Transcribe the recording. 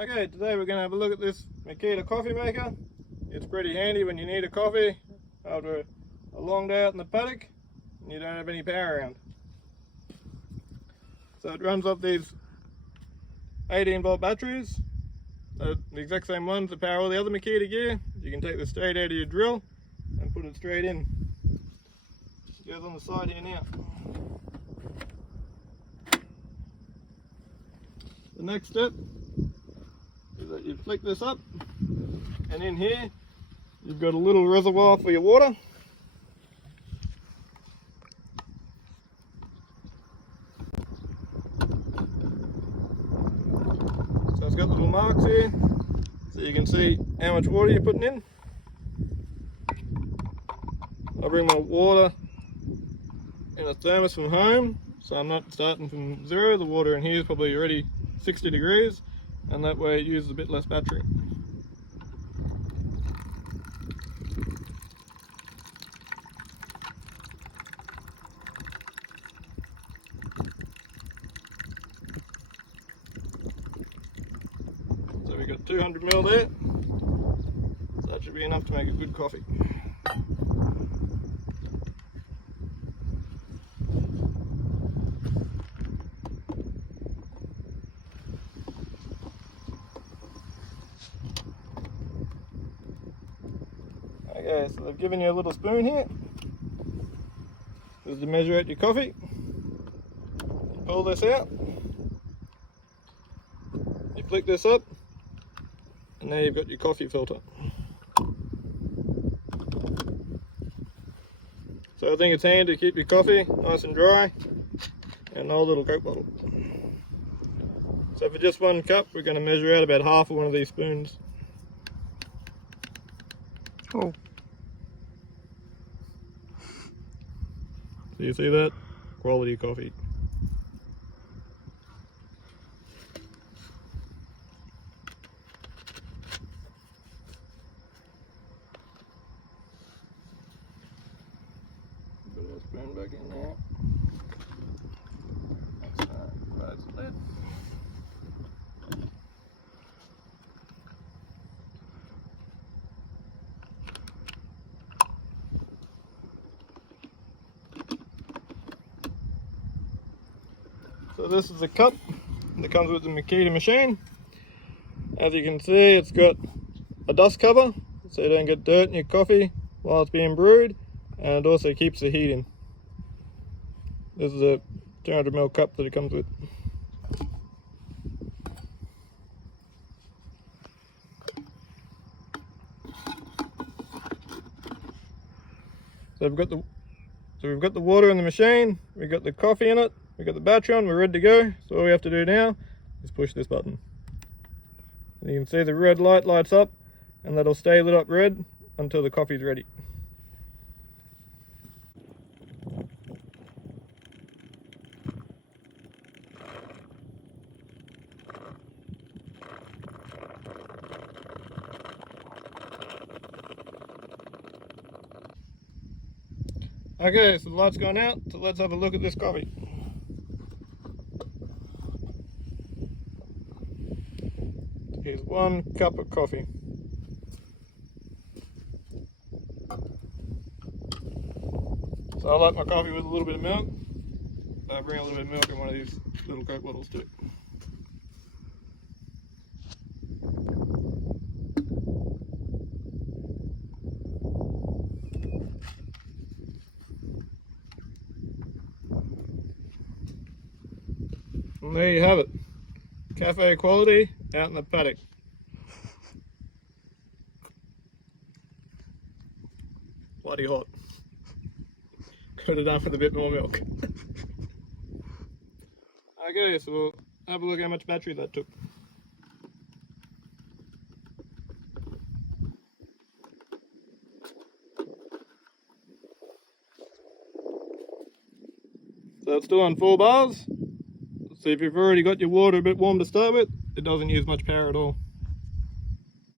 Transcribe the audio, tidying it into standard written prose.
Okay, today we're going to have a look at this Makita coffee maker. It's pretty handy when you need a coffee after a long day out in the paddock and you don't have any power around. So it runs off these 18-volt batteries, the exact same ones that power all the other Makita gear. You can take this straight out of your drill and put it straight in. It goes on the side here now. The next step is that you flick this up, and in here you've got a little reservoir for your water. So it's got little marks here so you can see how much water you're putting in. I bring my water in a thermos from home, so I'm not starting from zero. The water in here is probably already 60 degrees, and that way it uses a bit less battery. So we've got 200 ml there, so that should be enough to make a good coffee. Okay, so they've given you a little spoon here. This is to measure out your coffee. You pull this out. You flick this up. And now you've got your coffee filter. So I think it's handy to keep your coffee nice and dry. And an old little Coke bottle. So for just one cup, we're going to measure out about half of one of these spoons. Oh. So you see that? Quality coffee. Put our spoon back in there. That's close the lid. So this is the cup that comes with the Makita machine. As you can see, it's got a dust cover so you don't get dirt in your coffee while it's being brewed, and it also keeps the heat in. This is a 200 ml cup that it comes with. So we've got the water in the machine, we've got the coffee in it, we've got the battery on, we're ready to go. So all we have to do now is push this button. And you can see the red light lights up, and that'll stay lit up red until the coffee's ready. Okay, so the light's gone out, so let's have a look at this coffee. Here's 1 cup of coffee. So I like my coffee with a little bit of milk. I bring a little bit of milk in one of these little Coke bottles too. And there you have it. Cafe quality out in the paddock. Bloody hot. Could have done with a bit more milk. Okay, so we'll have a look how much battery that took. So it's still on 4 bars. So if you've already got your water a bit warm to start with, it doesn't use much power at all.